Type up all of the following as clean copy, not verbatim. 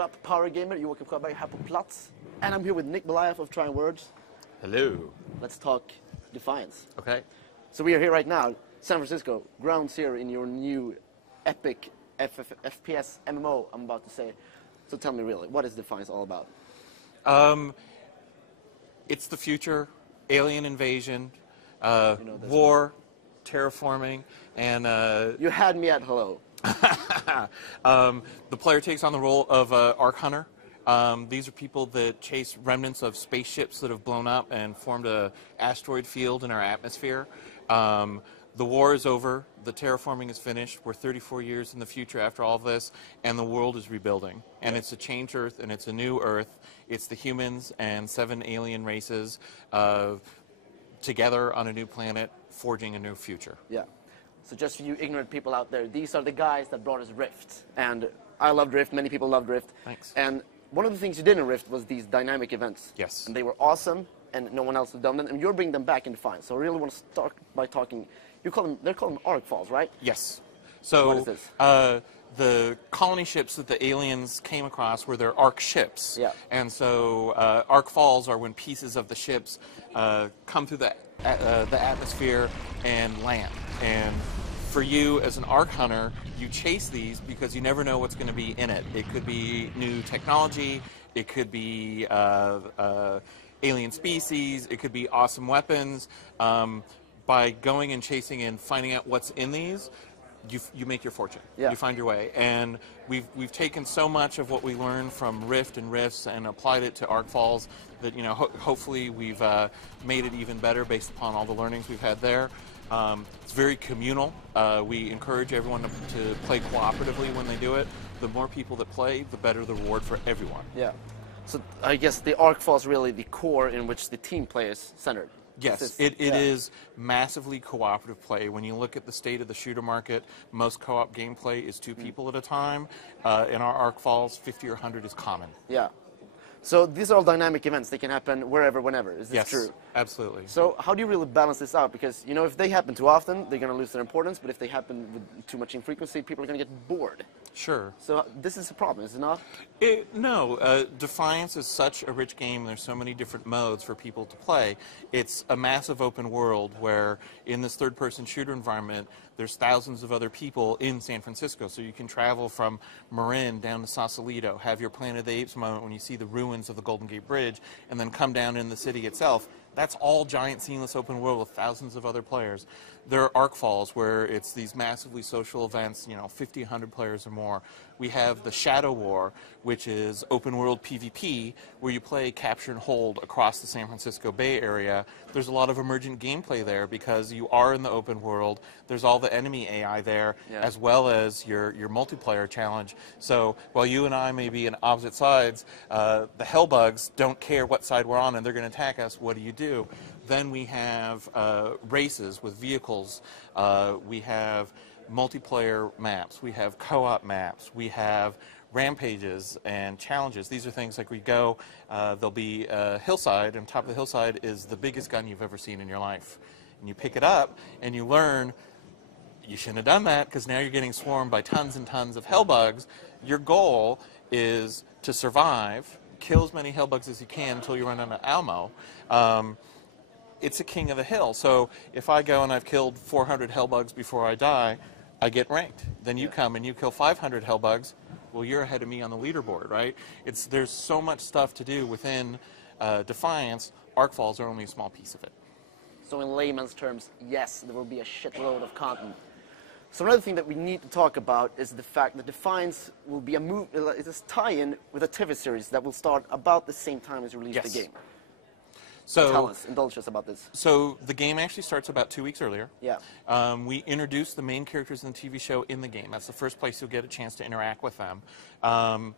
what up, PowerGamer? Joakim Sjöberg här på plats. And I'm here with Nick Beliaeff of Trion Worlds. Hello. Let's talk Defiance. Okay. So we are here right now, San Francisco, ground zero in your new epic FPS MMO, I'm about to say. So tell me really, what is Defiance all about? It's the future, alien invasion, war, terraforming, and... You had me at hello. The player takes on the role of Ark Hunter. These are people that chase remnants of spaceships that have blown up and formed an asteroid field in our atmosphere. The war is over. The terraforming is finished. We're 34 years in the future after all of this, and the world is rebuilding. And it's a changed Earth, and it's a new Earth. It's the humans and 7 alien races together on a new planet, forging a new future. Yeah. So just for you ignorant people out there, these are the guys that brought us Rift. And I loved Rift. Many people loved Rift. Thanks. And one of the things you did in Rift was these dynamic events. Yes. And they were awesome, and no one else has done them. And you're bringing them back in Defiance. So I really want to start by talking. They're called them Ark Falls, right? Yes. So what is this? The colony ships that the aliens came across were their Ark ships. Yeah. And so Ark Falls are when pieces of the ships come through the atmosphere and land. And for you as an Ark hunter, you chase these because you never know what's going to be in it. It could be new technology. It could be alien species. It could be awesome weapons. By going and chasing and finding out what's in these, you make your fortune. Yeah. You find your way. And we've taken so much of what we learned from Rift and Rifts and applied it to Ark Falls that hopefully we've made it even better based upon all the learnings we've had there. It's very communal. We encourage everyone to play cooperatively when they do it. The more people that play, the better the reward for everyone. Yeah. So I guess the Ark Falls really the core in which the team play is centered. Yes, it is massively cooperative play. When you look at the state of the shooter market, most co-op gameplay is 2 people at a time. In our Ark Falls, 50 or 100 is common. Yeah. So these are all dynamic events. They can happen wherever, whenever. Is this true? Yes, absolutely. So how do you really balance this out? Because, if they happen too often, they're going to lose their importance. But if they happen with too much infrequency, people are going to get bored. Sure. So this is a problem, is it not? No. Defiance is such a rich game. There's so many different modes for people to play. It's a massive open world where in this third-person shooter environment, there's thousands of other people in San Francisco. So you can travel from Marin down to Sausalito, have your Planet of the Apes moment when you see the ruins of the Golden Gate Bridge, and then come down in the city itself. That's all giant, seamless open world with thousands of other players. There are Ark Falls where it's these massively social events, 50, 100 players or more. We have the Shadow War, which is open world PvP, where you play capture and hold across the San Francisco Bay Area. There's a lot of emergent gameplay there because you are in the open world. There's all the enemy AI there, as well as your multiplayer challenge. So while you and I may be on opposite sides, the Hellbugs don't care what side we're on and they're going to attack us. What do? Then we have races with vehicles. We have multiplayer maps. We have co-op maps. We have rampages and challenges. These are things like we go, there'll be a hillside, and on top of the hillside is the biggest gun you've ever seen in your life. And you pick it up and you learn you shouldn't have done that because now you're getting swarmed by tons and tons of hellbugs. Your goal is to survive, kill as many hellbugs as you can until you run out of ammo. It's a king of the hill. So if I go and I've killed 400 hellbugs before I die, I get ranked. Then you come and you kill 500 hellbugs. Well, you're ahead of me on the leaderboard, right? There's so much stuff to do within Defiance. Ark Falls are only a small piece of it. So in layman's terms, yes, there will be a shitload of content. So another thing that we need to talk about is the fact that Defiance will be it's a tie-in with a TV series that will start about the same time as you release the game. So tell us, indulge us about this. So the game actually starts about 2 weeks earlier. Yeah. We introduce the main characters in the TV show in the game. That's the first place you'll get a chance to interact with them. The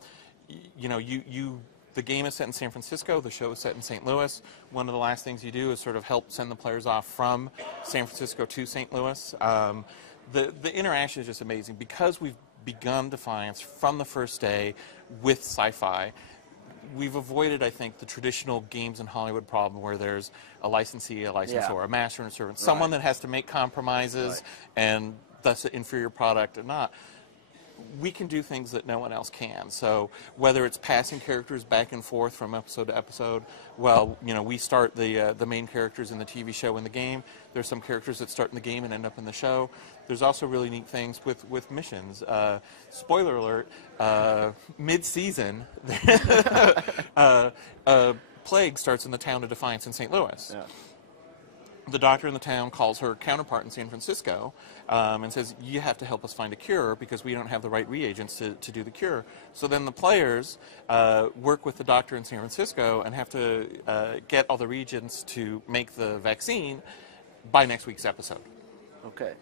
game is set in San Francisco. The show is set in St. Louis. One of the last things you do is sort of help send the players off from San Francisco to St. Louis. The interaction is just amazing because we've begun Defiance from the first day with sci-fi. We've avoided, I think, the traditional games in Hollywood problem where there's a licensee, a licensor, a master and a servant, someone that has to make compromises and thus an inferior product or not. we can do things that no one else can. So whether it's passing characters back and forth from episode to episode, well, you know, we start the main characters in the TV show in the game. There's some characters that start in the game and end up in the show. There's also really neat things with missions. Spoiler alert, mid-season, plague starts in the town of Defiance in St. Louis. Yeah. The doctor in the town calls her counterpart in San Francisco and says, you have to help us find a cure because we don't have the right reagents to do the cure. So then the players work with the doctor in San Francisco and have to get all the reagents to make the vaccine by next week's episode. Okay.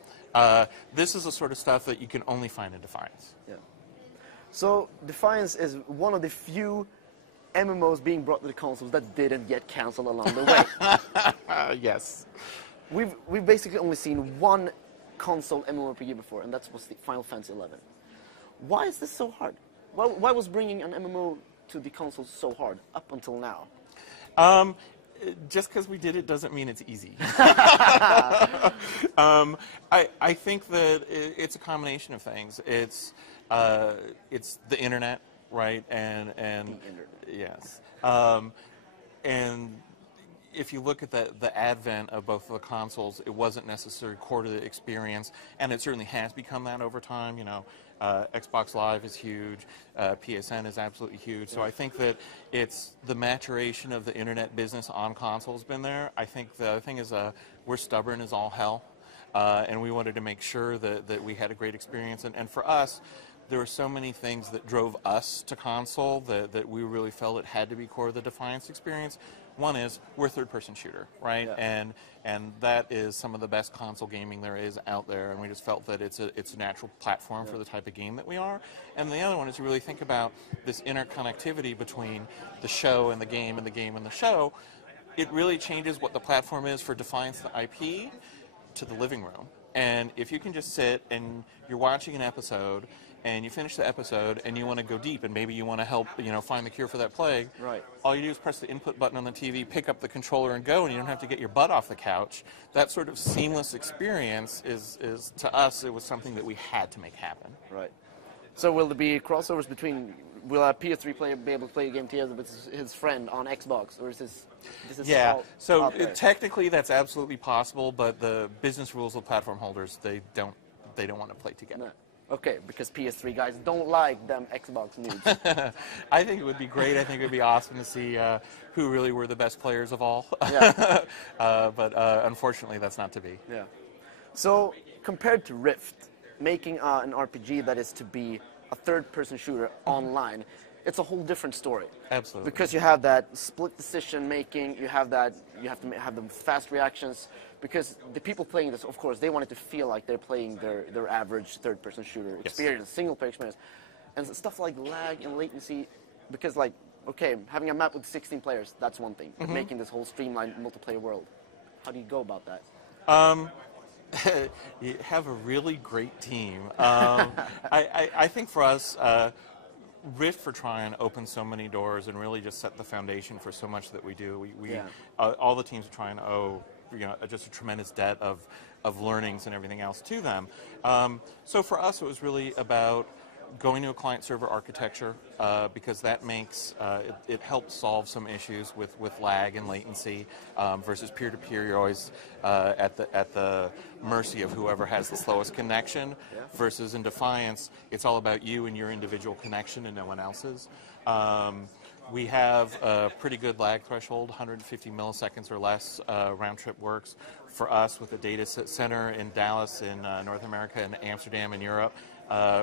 This is the sort of stuff that you can only find in Defiance. Yeah. So Defiance is one of the few MMOs being brought to the consoles that didn't get cancelled along the way. Yes. We've basically only seen one console MMORPG before, and that was the Final Fantasy XI. Why is this so hard? Why was bringing an MMO to the console so hard up until now? Just because we did it doesn't mean it's easy. I think that it's a combination of things. It's the internet, right? And the internet. Yes. And if you look at the advent of both of the consoles, it wasn't necessarily core to the experience, and it certainly has become that over time. You know, Xbox Live is huge, PSN is absolutely huge. So I think that it's the maturation of the internet business on consoles been there. I think the other thing is we're stubborn as all hell, and we wanted to make sure that we had a great experience. And for us, there were so many things that drove us to console that we really felt it had to be core of the Defiance experience. One is we're a third-person shooter, right? Yeah. And that is some of the best console gaming there is out there, and we just felt that it's a natural platform for the type of game that we are. And the other one is you really think about this interconnectivity between the show and the game and the game and the show. It really changes what the platform is for Defiance, the IP, to the living room. And if you can just sit and you're watching an episode and you finish the episode and you want to go deep and maybe you want to help, you know, find the cure for that plague, right. All you do is press the input button on the TV, pick up the controller and go, and you don't have to get your butt off the couch. That sort of seamless experience is to us, it was something that we had to make happen. Right. So will there be crossovers between, will a PS3 player be able to play a game together with his friend on Xbox, or is this yeah, all so out there? technically that's absolutely possible, but the business rules of platform holders, they don't want to play together. No. Okay, because PS3 guys don't like them Xbox noobs. I think it would be great. I think it would be awesome to see who really were the best players of all. Yeah. But unfortunately, that's not to be. Yeah. So, compared to Rift, making an RPG that is to be a third-person shooter online, it's a whole different story. Absolutely. Because you have that split decision making, you have the fast reactions. Because the people playing this, of course, they want it to feel like they're playing their average third-person shooter experience, single-player experience. And stuff like lag and latency, because, like, okay, having a map with 16 players, that's one thing. But making this whole streamlined multiplayer world, how do you go about that? You have a really great team. I think for us, Rift for Trion opened so many doors and really just set the foundation for so much that we do. All the teams of Trion owe, you know, just a tremendous debt of learnings and everything else to them. So for us, it was really about going to a client-server architecture because that makes it helps solve some issues with lag and latency versus peer-to-peer. You're always at the mercy of whoever has the slowest connection. Versus in Defiance, it's all about you and your individual connection and no one else's. We have a pretty good lag threshold, 150 milliseconds or less round trip works. For us, with a data center in Dallas in North America and Amsterdam in Europe,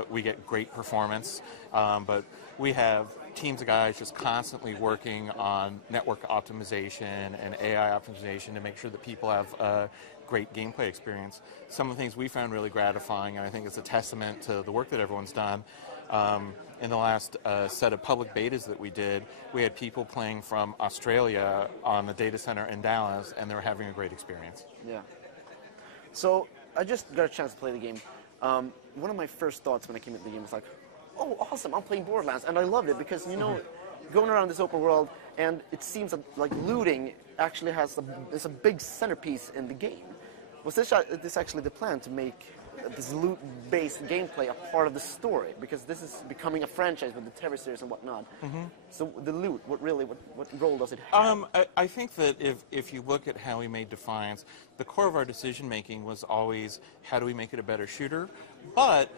we get great performance. But we have teams of guys just constantly working on network optimization and AI optimization to make sure that people have a great gameplay experience. Some of the things we found really gratifying, and I think it's a testament to the work that everyone's done, in the last set of public betas that we did, we had people playing from Australia on the data center in Dallas, and they were having a great experience. Yeah. So I just got a chance to play the game. One of my first thoughts when I came into the game was like, oh, awesome, I'm playing Borderlands. And I loved it because, you know, going around this open world, and it seems like looting actually is a big centerpiece in the game. Was this actually the plan to make this loot-based gameplay a part of the story? Because this is becoming a franchise with the TV series and whatnot. So the loot, what role does it have? I think that if you look at how we made Defiance, the core of our decision making was always how do we make it a better shooter, but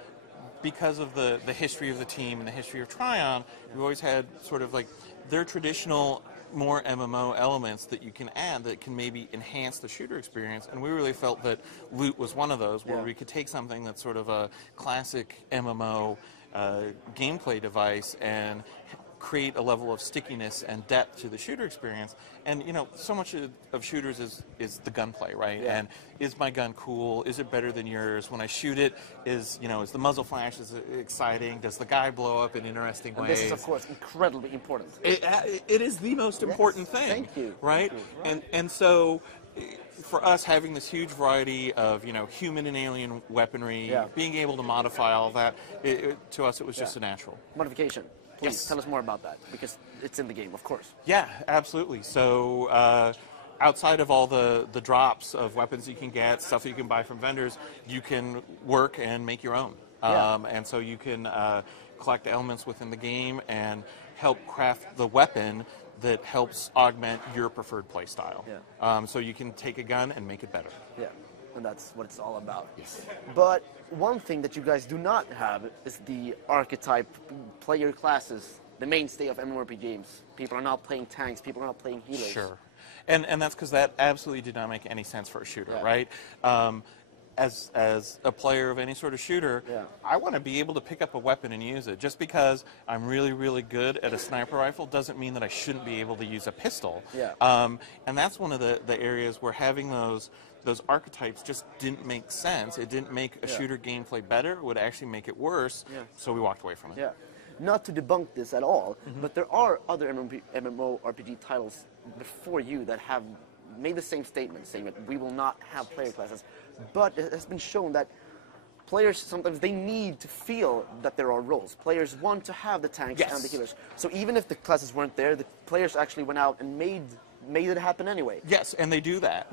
because of the history of the team and the history of Trion, we always had sort of like their traditional more MMO elements that you can add that can maybe enhance the shooter experience, and we really felt that loot was one of those where we could take something that's sort of a classic MMO gameplay device and create a level of stickiness and depth to the shooter experience. And you know, so much of shooters is the gunplay, right? Yeah. And is my gun cool? Is it better than yours? When I shoot it, is the muzzle flash is exciting? Does the guy blow up in interesting ways? This is, of course, incredibly important. It is the most important thing. Thank you. Right? Thank you. And so for us, having this huge variety of human and alien weaponry, being able to modify all of that, to us it was just a natural Modification. Please Yes. tell us more about that, because it's in the game, of course. Yeah, absolutely. So outside of all the drops of weapons you can get, stuff you can buy from vendors, you can work and make your own. And so you can collect elements within the game and help craft the weapon that helps augment your preferred play style. So you can take a gun and make it better. Yeah, and that's what it's all about. Yes. But one thing that you guys do not have is the archetype player classes, the mainstay of MMORPG games. People are not playing tanks, people are not playing healers. Sure. And that's because that absolutely did not make any sense for a shooter, right? As a player of any sort of shooter, I want to be able to pick up a weapon and use it. Just because I'm really, really good at a sniper rifle doesn't mean that I shouldn't be able to use a pistol. And that's one of the areas where having those archetypes just didn't make sense. It didn't make a shooter gameplay better. It would actually make it worse. So we walked away from it. Not to debunk this at all, but there are other MMORPG titles before you that have made the same statement, saying that we will not have player classes. But it has been shown that players sometimes they need to feel that there are roles. Players want to have the tanks and the healers. So even if the classes weren't there, the players actually went out and made it happen anyway. Yes, and they do that.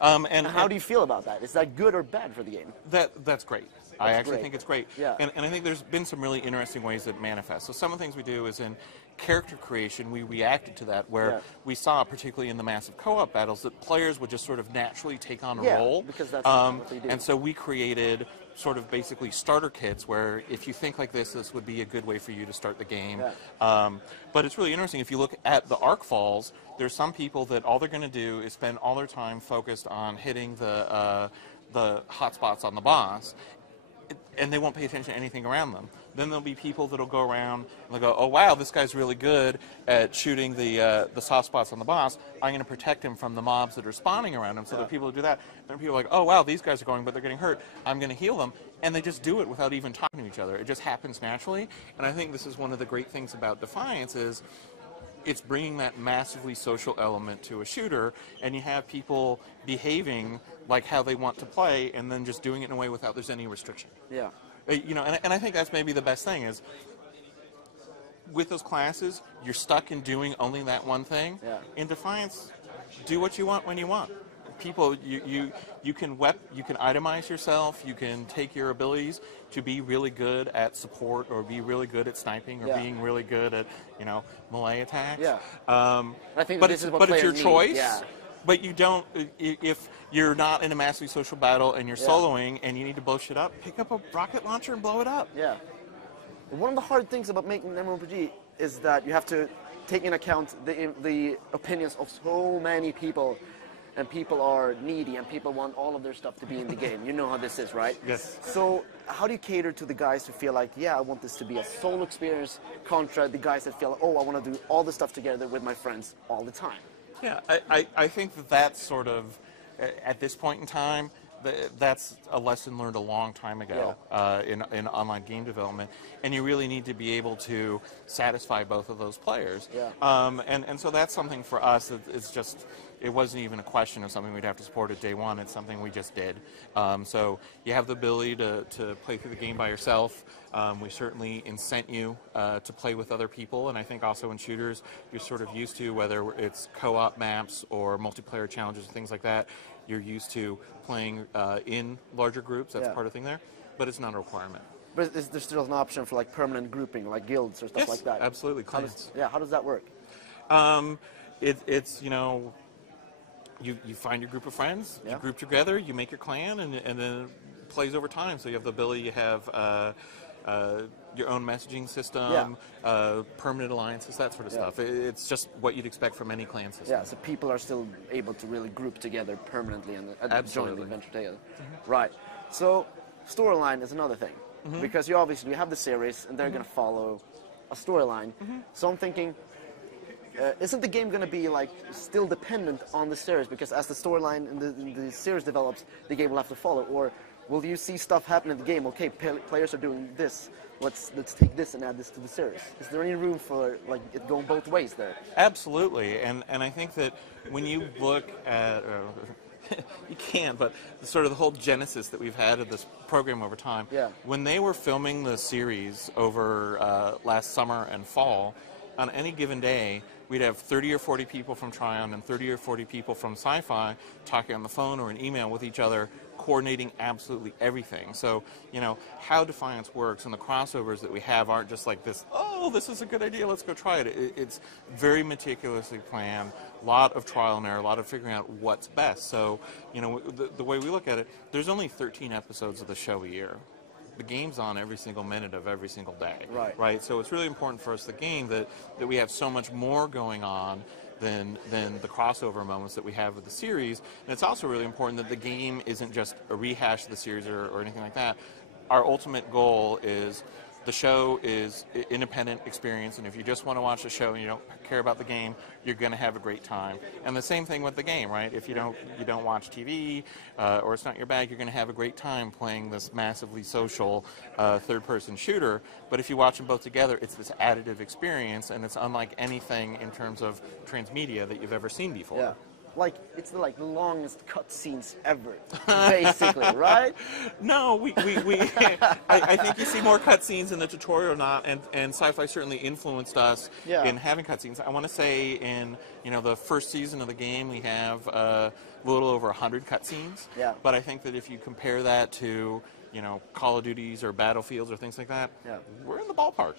And how do you feel about that? Is that good or bad for the game? That's great. I actually great. think it's great. And I think there's been some really interesting ways that manifest. So some of the things we do is in character creation, we reacted to that where we saw, particularly in the massive co-op battles, that players would just sort of naturally take on a role. Because that's what they do. And so we created sort of basically starter kits where if you think like this would be a good way for you to start the game. But it's really interesting. If you look at the Arc Falls, there's some people that all they're going to do is spend all their time focused on hitting the hotspots on the boss, and they won't pay attention to anything around them. Then there'll be people that'll go around and they'll go, oh wow, this guy's really good at shooting the soft spots on the boss. I'm going to protect him from the mobs that are spawning around him. So there are people who do that. Then people are like, oh wow, these guys are going, but they're getting hurt. I'm going to heal them. And they just do it without even talking to each other. It just happens naturally. And I think this is one of the great things about Defiance is it's bringing that massively social element to a shooter, and you have people behaving like how they want to play, and then just doing it in a way without there's any restriction. And I think that's maybe the best thing is with those classes, you're stuck in doing only that one thing. In Defiance, do what you want when you want. People, you can itemize yourself. You can take your abilities to be really good at support, or be really good at sniping, or being really good at melee attacks. I think but this is what but it's your players choice. need. But you don't. If you're not in a massively social battle and you're soloing and you need to blow shit up, pick up a rocket launcher and blow it up. One of the hard things about making an MMORPG is that you have to take into account the opinions of so many people. And people are needy, and people want all of their stuff to be in the game. You know how this is, right? Yes. So how do you cater to the guys who feel like, yeah, I want this to be a solo experience, contra the guys that feel like, oh, I want to do all this stuff together with my friends all the time? Yeah, I think that's sort of, at this point in time, that's a lesson learned a long time ago in online game development, and you really need to be able to satisfy both of those players. And so that's something for us that it's just, it wasn't even a question of something we'd have to support at day one. It's something we just did. So you have the ability to play through the game by yourself. We certainly incent you to play with other people, and I think also in shooters you're sort of used to, whether it's co-op maps or multiplayer challenges and things like that, you're used to playing in larger groups. That's part of the thing there, but it's not a requirement. But is there still an option for like permanent grouping, like guilds or stuff like that? Absolutely, clans. How does that work? It's you know, you find your group of friends, you group together, you make your clan, and then it plays over time. So you have the ability to have your own messaging system, permanent alliances, that sort of stuff. It's just what you'd expect from any clan system. Yeah, so people are still able to really group together permanently and join the adventure together. Right. So storyline is another thing. Because you obviously have the series and they're going to follow a storyline. So I'm thinking, isn't the game going to be like still dependent on the series? Because as the storyline in the series develops, the game will have to follow. Or will you see stuff happen in the game? Okay, players are doing this. Let's take this and add this to the series. Is there any room for like it going both ways there? Absolutely, and I think that when you look at you can't, but sort of the whole genesis that we've had of this program over time. When they were filming the series over last summer and fall, on any given day, we'd have 30 or 40 people from Trion and 30 or 40 people from Sci-Fi talking on the phone or an email with each other, coordinating absolutely everything. So, you know, how Defiance works and the crossovers that we have aren't just like this, oh, this is a good idea, let's go try it. It's very meticulously planned, a lot of trial and error, a lot of figuring out what's best. So, you know, the way we look at it, there's only 13 episodes of the show a year. The game's on every single minute of every single day. Right. So it's really important for us, the game, that we have so much more going on than the crossover moments that we have with the series. And it's also really important that the game isn't just a rehash of the series or anything like that. Our ultimate goal is the show is independent experience, and if you just want to watch the show and you don't care about the game, you're going to have a great time. And the same thing with the game, right? If you don't watch TV or it's not your bag, you're going to have a great time playing this massively social third-person shooter. But if you watch them both together, it's this additive experience, and it's unlike anything in terms of transmedia that you've ever seen before. Yeah. Like, it's like the longest cutscenes ever, basically, right? No, I think you see more cutscenes in the tutorial, and Sci-Fi certainly influenced us in having cutscenes. I want to say in the first season of the game we have a little over 100 cutscenes. But I think that if you compare that to Call of Duties or Battlefields or things like that, we're in the ballpark.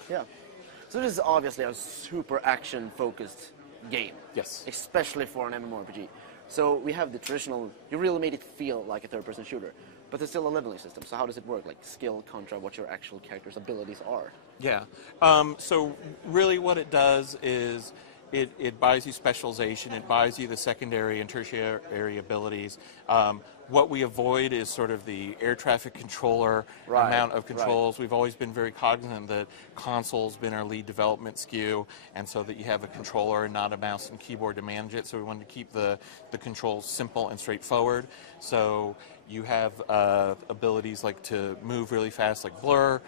So this is obviously a super action-focused game. Yes. Especially for an MMORPG. So we have the traditional, you really made it feel like a third-person shooter, but there's still a leveling system. So how does it work? Like skill contra what your actual character's abilities are. Yeah. So really what it does is it buys you specialization, it buys you the secondary and tertiary abilities. What we avoid is sort of the air traffic controller amount of controls. We've always been very cognizant that console's been our lead development SKU, and so that you have a controller and not a mouse and keyboard to manage it. So we wanted to keep the controls simple and straightforward. So you have abilities like to move really fast, like blur,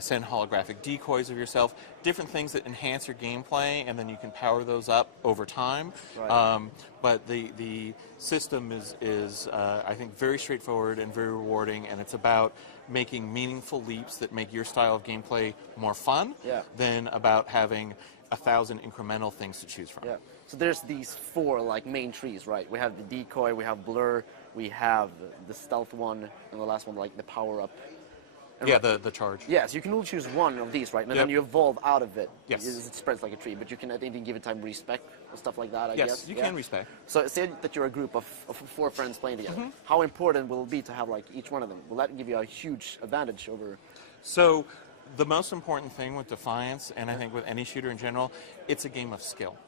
send holographic decoys of yourself, different things that enhance your gameplay, and then you can power those up over time. But the system is I think, very straightforward and very rewarding, and it's about making meaningful leaps that make your style of gameplay more fun than about having 1,000 incremental things to choose from. So there's these four like main trees, right? We have the decoy, we have blur, we have the stealth one, and the last one like the power up. Yeah, the charge. Yes, you can only choose one of these, right? And then you evolve out of it. Yes. It spreads like a tree, but you can at any given time respec and stuff like that, I guess. Yes, you can respec. So say that you're a group of 4 friends playing together. How important will it be to have like each one of them? Will that give you a huge advantage over... So the most important thing with Defiance, and I think with any shooter in general, it's a game of skill.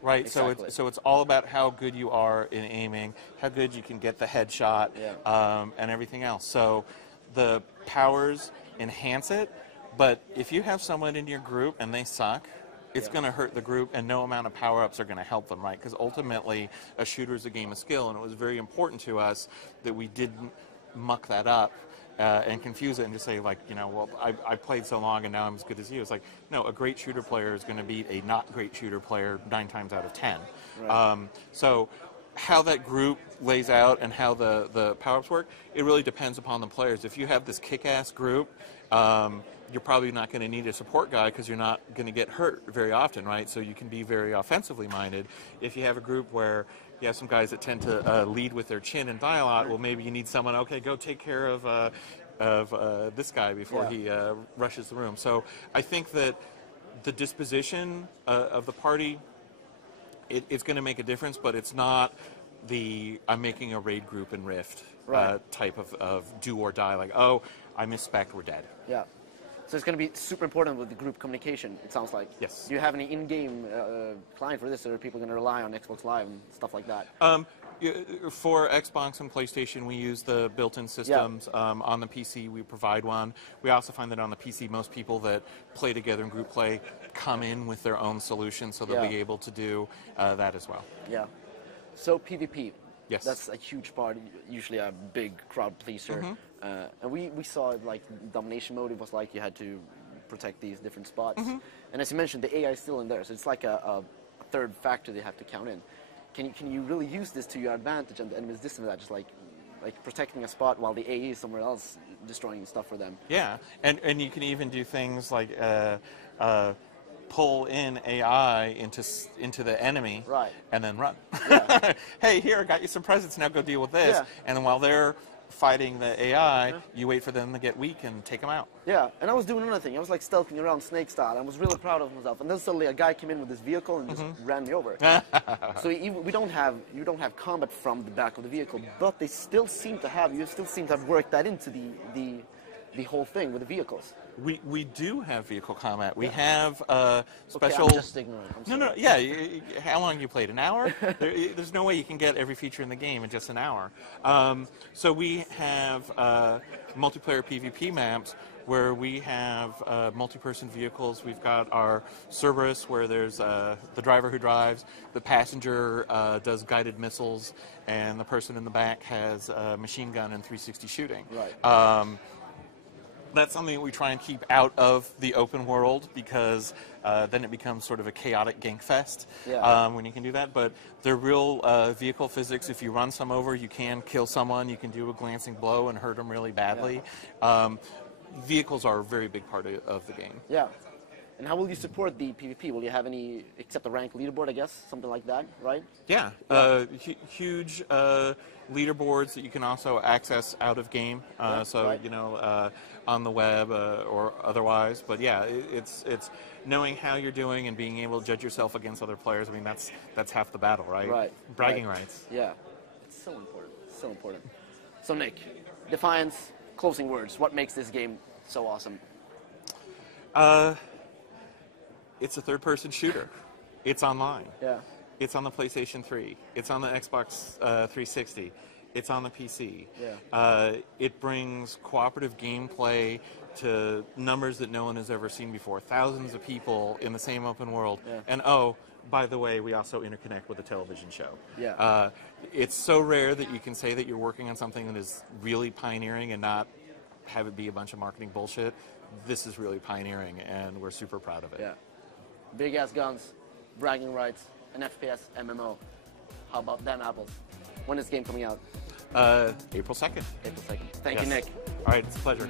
Right? Exactly. So it's all about how good you are in aiming, how good you can get the headshot, and everything else. So the powers enhance it, but if you have someone in your group and they suck, it's going to hurt the group, and no amount of power-ups are going to help them, right? Because ultimately, a shooter is a game of skill, and it was very important to us that we didn't muck that up and confuse it and just say, like, well, I played so long and now I'm as good as you. It's like, no, a great shooter player is going to beat a not great shooter player 9 times out of 10. So how that group lays out and how the power-ups work, it really depends upon the players. If you have this kick-ass group, you're probably not going to need a support guy because you're not going to get hurt very often, right? So you can be very offensively minded. If you have a group where you have some guys that tend to lead with their chin and die a lot. Well, maybe you need someone. Okay, go take care of this guy before he rushes the room. So I think that the disposition of the party, it's going to make a difference, but it's not the I'm making a raid group in Rift type of do or die. Like, oh, I misspec'd, we're dead. Yeah. So it's going to be super important with the group communication, it sounds like. Yes. Do you have any in-game client for this, or are people going to rely on Xbox Live and stuff like that? For Xbox and PlayStation, we use the built-in systems. On the PC, we provide one. We also find that on the PC, most people that play together in group play come in with their own solution, so they'll be able to do that as well. Yeah. So PvP. Yes. That's a huge part, usually a big crowd pleaser. And we saw it like domination mode. It was like you had to protect these different spots. And as you mentioned, the AI is still in there, so it's like a third factor they have to count in. Can you really use this to your advantage and the enemy's distant that, just like protecting a spot while the AI is somewhere else destroying stuff for them? Yeah, and you can even do things like pull in AI into the enemy, and then run. Yeah. Hey, here, I got you some presents. Now go deal with this. Yeah. And while they're fighting the AI, you wait for them to get weak and take them out. Yeah, and I was doing another thing. I was like stealthing around snake style. I was really proud of myself. And then suddenly a guy came in with his vehicle and just ran me over. So you don't have combat from the back of the vehicle, but they still seem to have worked that into the whole thing with the vehicles. We do have vehicle combat. We have special. Okay, I'm just ignorant. No. Yeah. How long you played? An hour? There's no way you can get every feature in the game in just an hour. So we have multiplayer PvP maps where we have multi-person vehicles. We've got our Cerberus, where there's the driver who drives, the passenger does guided missiles, and the person in the back has a machine gun and 360 shooting. Right. That's something that we try and keep out of the open world, because then it becomes sort of a chaotic gank fest when you can do that. But they're real vehicle physics. If you run some over, you can kill someone. You can do a glancing blow and hurt them really badly. Vehicles are a very big part of the game. Yeah. And how will you support the PvP? Will you have any, except the rank leaderboard, I guess, something like that, right? Yeah, huge leaderboards that you can also access out of game. You know, on the web or otherwise. But yeah, it's knowing how you're doing and being able to judge yourself against other players. I mean, that's half the battle, right? Right. Bragging rights. Yeah, it's so important. So important. So Nick, Defiance, closing words. What makes this game so awesome? It's a third-person shooter. It's online. Yeah. It's on the PlayStation 3. It's on the Xbox 360. It's on the PC. Yeah. It brings cooperative gameplay to numbers that no one has ever seen before. Thousands of people in the same open world. Yeah. And oh, by the way, we also interconnect with a television show. Yeah. It's so rare that you can say that you're working on something that is really pioneering and not have it be a bunch of marketing bullshit. This is really pioneering, and we're super proud of it. Yeah. Big-ass guns, bragging rights, an FPS MMO. How about them apples? When is the game coming out? April 2nd. April 2nd. Thank you, Nick. All right, it's a pleasure.